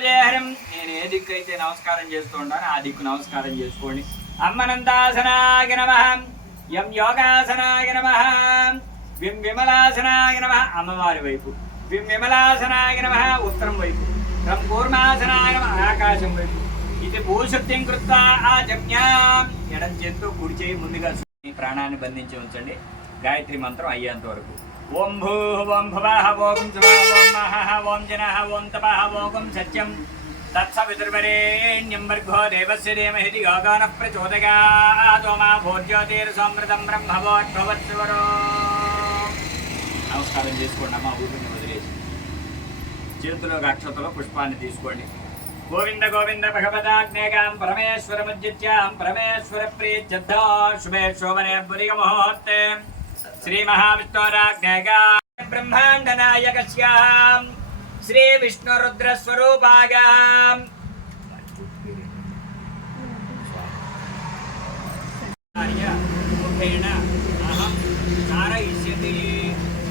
దిక్పదేహరం నేను ఏ దిక్కు అయితే నమస్కారం చేస్తూ ఉంటానో ఆ దిక్కు నమస్కారం చేసుకోండి. అమ్మనంతాసనాయ నమః, యం యోగాసనాయ నమః, విం విమలాసనాయ నమః అమ్మవారి వైపు, విం విమలాసనాయ నమః ఉత్తరం వైపు, రం కూర్మాసనాయ నమః ఆకాశం వైపు. ఇది భూశక్తిం కృత్వా ఆజమ్యాం ఎడం చేత్తో కుడి చేయి ముందుగా ప్రాణాన్ని బంధించి ఉంచండి. గాయత్రి మంత్రం అయ్యేంత వరకు. ఓం భూ ఓం భువః ఓం స్వః ఓం మహః ఓం జనః ఓం తపః ఓం సత్యం తత్సవితుర్వరేణ్యం భర్గో దేవస్య ధీమహి ధియో యో నః ప్రచోదయాత్. ఓమా భోజ్యోతిర్సమృతం బ్రహ్మవోద్భవత్సవరో. నమస్కారం చేసుకోండి అమ్మ. ఊపిరిని వదిలేసి చేతిలోకి అక్షతలో పుష్పాన్ని తీసుకోండి. గోవింద గోవింద భగవదాగ్నేయాం పరమేశ్వరముజ్జిత్యాం పరమేశ్వర ప్రీత్యర్థో శుభే శోభనే పురిగ ముహూర్తే శ్రీ మహావిష్ణోరాజ్ఞేయాం బ్రహ్మాండ నాయకస్యాం శ్రీ విష్ణు రుద్ర స్వరూపాయాం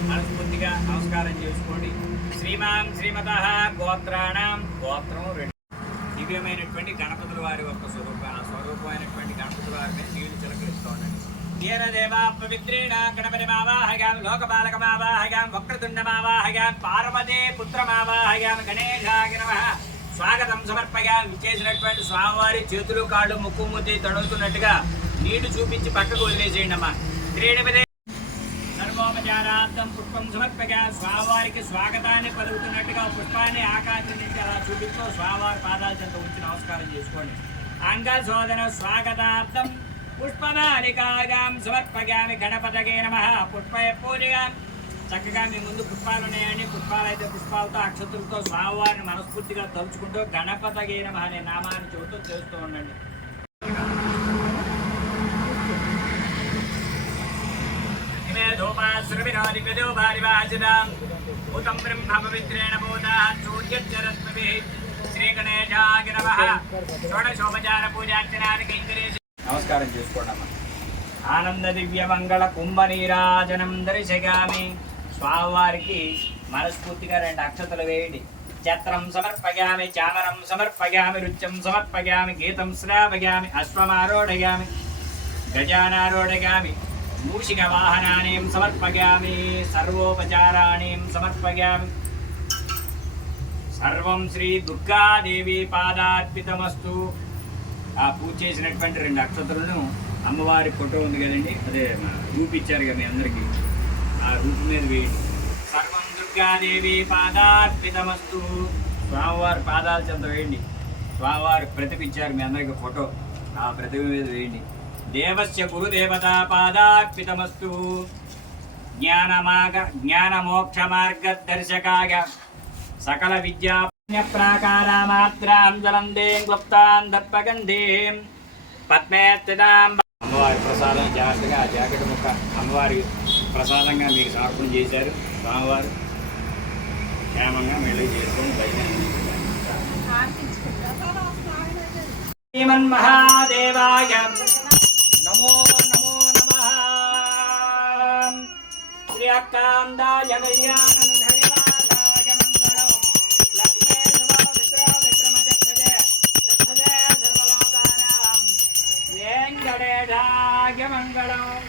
మనస్ఫూర్తిగా నమస్కారం చేసుకోండి. శ్రీమాన్ శ్రీమతః గోత్రాణం గోత్రం రెండు దివ్యమైనటువంటి గణపతుల వారి యొక్క స్వరూపమైనటువంటి గణపతుల వారి మీద నీళ్లు చిలకరిస్తూ ఉండండి. ఏన దేవా పవిత్రేణ గణపతిమావాహయాం లోకపాలకమావాహయాం వక్రతుండమావాహయాం పార్వతీ పుత్రమావాహయాం గణేశాయ నమః స్వాగతం సమర్పయాం. చేసినటువంటి స్వామివారి చేతులు కాళ్ళు ముక్కు ముద్ది తడుగుతున్నట్టుగా నీళ్లు చూపించి పక్కకు వదిలేసేయండి అమ్మా. త్రీణిపదే సర్వోపచారార్థం పుష్పం సమర్పగా స్వామివారికి స్వాగతాన్ని పలుకుతున్నట్టుగా పుష్పాన్ని ఆకాశం నుంచి అలా చూపిస్తూ స్వామివారి పాదాల చెంత ఉంచి నమస్కారం చేసుకోండి. అంగశోధన స్వాగతార్థం పుష్పమాలికాయాం సమర్పగామి గణపతగే నమః. పుష్ప పూజగా చక్కగా మీ ముందు పుష్పాలు ఉన్నాయండి. పుష్పాలైతే పుష్పాలతో అక్షతులతో స్వామివారిని మనస్ఫూర్తిగా తలుచుకుంటూ గణపతగే నమః అనే నామాన్ని చెబుతూ చేస్తూ ఉండండి. భూతం బ్రహ్మ పవిత్రేణ శ్రీగణేశాయ నమః. షోడశోపచార పూజార్చనాది కైంకర్యేషు నమస్కారం చేసుకోండి అమ్మ. ఆనంద దివ్య మంగళ కుంభ నీరాజనం దర్శయామి. స్వామివారికి మనస్ఫూర్తిగా రెండు అక్షతలు వేయండి. ఛత్రం సమర్పయామి, చామరం సమర్పయామి, రుచ్యం సమర్పయామి, గీతం శ్రావయామి, అశ్వమారోఢయామి, గజానారోఢయామి, మూషిక వాహనానీం సమర్పయామి, సర్వోపచారాణీం సమర్పయామి. సర్వం శ్రీ దుర్గాదేవి పాదార్పితమస్తు. ఆ పూజ చేసినటువంటి రెండు అక్షతలను అమ్మవారి ఫోటో ఉంది కదండి, అదే రూపు ఇచ్చారు కదా మీ అందరికీ, ఆ రూపు మీద వేయండి. సర్వం దుర్గాదేవి పాదార్పితమస్తు. స్వామివారి పాదాల చెంత వేయండి. స్వామివారి ప్రతిమ ఇచ్చారు మీ అందరికీ ఫోటో, ఆ ప్రతిమ మీద వేయండి. దేవస్య గురుదేవతా పాదార్పితమస్తు. జ్ఞానమోక్ష మార్గదర్శకాయ సకల విద్యా ప్రాకారామాత్రాం జ్వలందేం క్లుప్తాం దర్పగంధేం పద్మేత్తదాం. అమ్మవారి ప్రసాదం జాగ్రత్తగా జాకెట్ ముక్క అమ్మవారి ప్రసాదంగా మీకు సమర్పణ చేశారు. స్వామివారు క్షేమంగా మెళ్ళు చేసుకొని పైన శ్రీమన్మహాదేవాయ నమో నమో నమః. శ్రీ అక్కాందాయ మంగళం.